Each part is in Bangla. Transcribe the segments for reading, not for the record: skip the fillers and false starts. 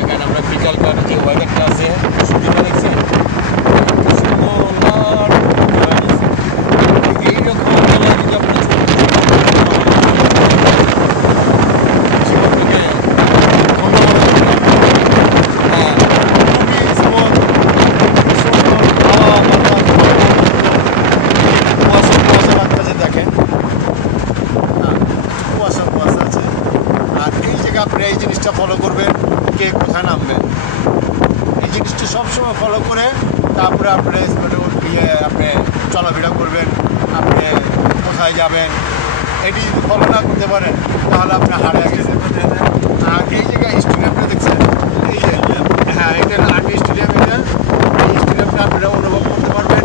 এখানে আমরা বিকালকার যে ওয়েদারটা আছে সুন্দর দেখছি এইরকম যদি আপনার আপনি এই জিনিসটা ফলো করবেন, কে কোথায় নামবেন, এই জিনিসটা সবসময় ফলো করে তারপরে আপনি আপনি চলাফেরা করবেন, আপনি কোথায় যাবেন। এটি যদি ফলো না করতে পারেন তাহলে আপনি হারিয়ে গেছেন। আর এই জায়গায় স্টেডিয়ামটা দেখছেন, এই যে হ্যাঁ এটা আর্মি স্টেডিয়াম, এটা এই স্টেডিয়ামটা আপনারা অনুভব করতে পারবেন,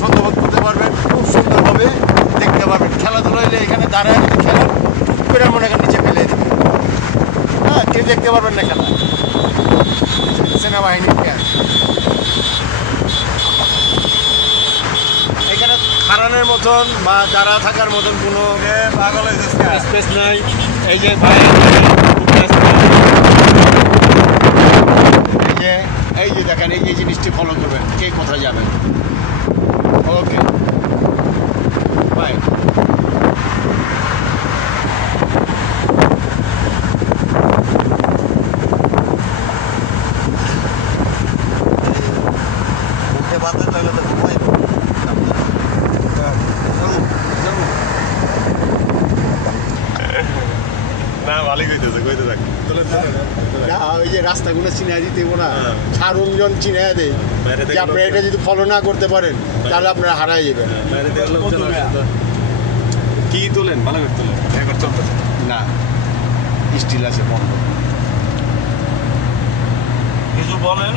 ছন্দবোধ করতে পারবেন, খুব সুন্দরভাবে দেখতে পারবেন। খেলাধুলা হলে এখানে দাঁড়ায় যদি খেলেন পেরার মনে এখানে নিচে ফেলে দেবে, হ্যাঁ কেউ দেখতে পারবেন না খেলা। সেনাবাহিনীর ক্যাম্প, এখানে খারানের মতন বা দাঁড়া থাকার মতন কোনো স্পেস নাই। এই যে ভাই এই যে দেখেন, এই যে জিনিসটি ফলো করবেন, কে কোথায় যাবেন। Okay bye. ওই যে রাস্তাগুলো চিনে দিতে না, সারঞ্জন চিনে দেয় যে আপনি এটা যদি ফলো না করতে পারেন তাহলে আপনারা হারাই যাবেন। কি তোলেন ভালো করে তোলেন, এখন চলতেছে না স্টিল আছে বন্ধ। কিছু বলেন।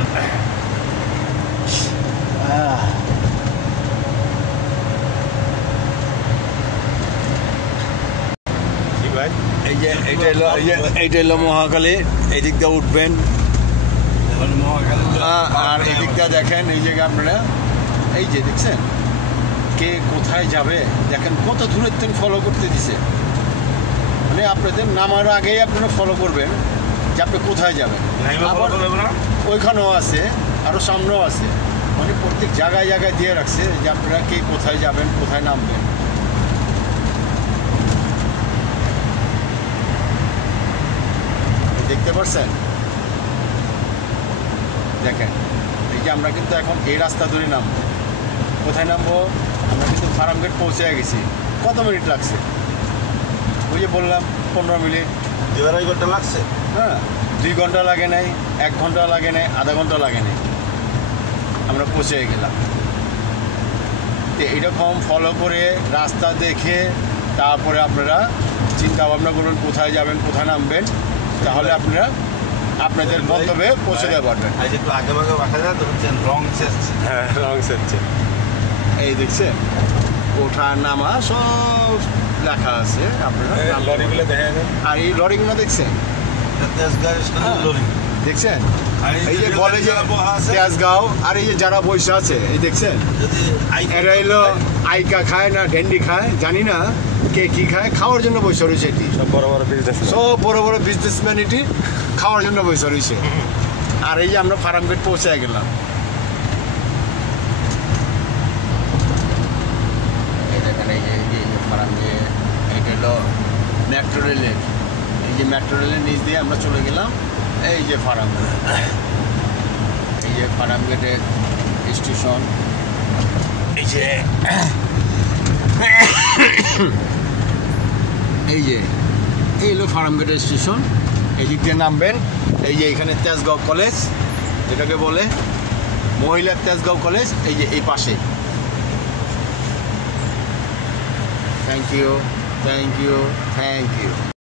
এই যে এইটা হলো মহাকালী, এই দিক দিয়ে উঠবেন আর এই দিক দিয়ে দেখেন এই জায়গায় আপনারা এই যে দেখছেন কে কোথায় যাবে, দেখেন কত দূরের থেকে ফলো করতে দিছে। মানে আপনাদের নামার আগেই আপনারা ফলো করবেন যে আপনি কোথায় যাবেন। আবার ওইখানেও আছে, আরও সামনেও আছে, মানে প্রত্যেক জায়গায় জায়গায় দিয়ে রাখছে যে আপনারা কে কোথায় যাবেন, কোথায় নামবেন। দেখতে পাচ্ছেন, দেখেন এই যে আমরা কিন্তু এখন এই রাস্তা ধরে নামবো। কোথায় নামবো? আমরা কিন্তু ফার্মগেট পৌঁছে গেছি। কত মিনিট লাগছে? ওই যে বললাম 15 মিনিট, 2-2.5 ঘন্টা লাগছে। হ্যাঁ 2 ঘন্টা লাগে নাই, 1 ঘন্টা লাগে নাই, আধা ঘন্টা লাগে নাই, আমরা পৌঁছে গেলাম। তো এইরকম ফলো করে রাস্তা দেখে তারপরে আপনারা চিন্তা ভাবনা করুন কোথায় যাবেন, কোথায় নামবেন, তাহলে আপনারা আপনাদের গন্তব্যে পৌঁছে যেতে পারবেন। আজ একটু আগে ভাগে রাখা যায় তো, রং সেটছে। হ্যাঁ রং সেটছে। এই দেখছেন ওঠা নামা সব লেখা আছে আপনারা, লরিগুলো দেখা যায়। আর এই লরিগুলো দেখছেন, দেখছেন এই যে বলে যে তেজগাঁও, আর এই যে যারা বসে আছে এই দেখছেন, এরা এলো আইকা খায় না ভেন্ডি খায় জানি না, কে কি খায়, খাওয়ার জন্য বসে রয়েছে। এটি সব বড় বড় বিজনেসম্যান এটি খাওয়ার জন্য বসে রয়েছে। আর এই যে আমরা ফার্মগেট পৌঁছে গেলাম। এই দেখেন এই যে ফার্মগেট, এটা হলো মেট্রো রেলের, এই যে মেট্রো রেলের নিচ দিয়ে আমরা চলে গেলাম। এই যে ফার্মগেট, এই যে ফার্মগেটের স্টেশন, এই যে এই হলো ফার্মগেটের স্টেশন। এই দিক দিয়ে নামবেন। এই যে এখানে তেজগাঁও কলেজ যেটাকে বলে মহিলার তেজগাঁও কলেজ, এই যে এই পাশে। Thank you.